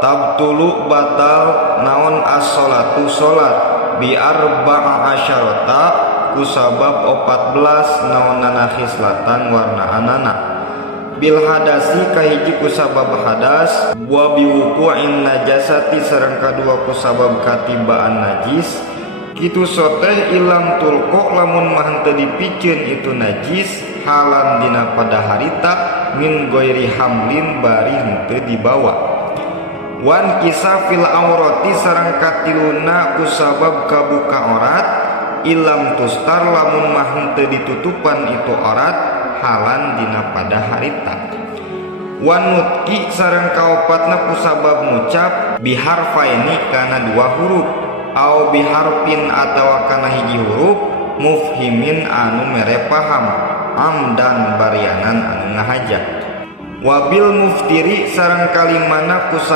tabtulu batal naon as-sholatu salat bi arba'a asyarata kusabab 14 naonana khislatan warna anana bil hadasi kahiji kusabab hadas wa bi wuqu'in najasati sareng kadua kusabab katibaan najis kitu soteh ilam tulko lamun mah teu dipikeun itu najis halan dina pada harita min goiri hamlin bari henteu dibawa wan kisafil aurati sareng katiluna kusabab kabuka aurat ilam tustar lamun mah henteu ditutupan itu aurat halan dina pada harita wan nutki sareng kaopatna kusabab ngucap biharfaini kana dua huruf au biharpin atawa kana hiji huruf mufhimin anu mere paham amdan barianan anu ngahaja wabil muftiri sareng kalimana kusabab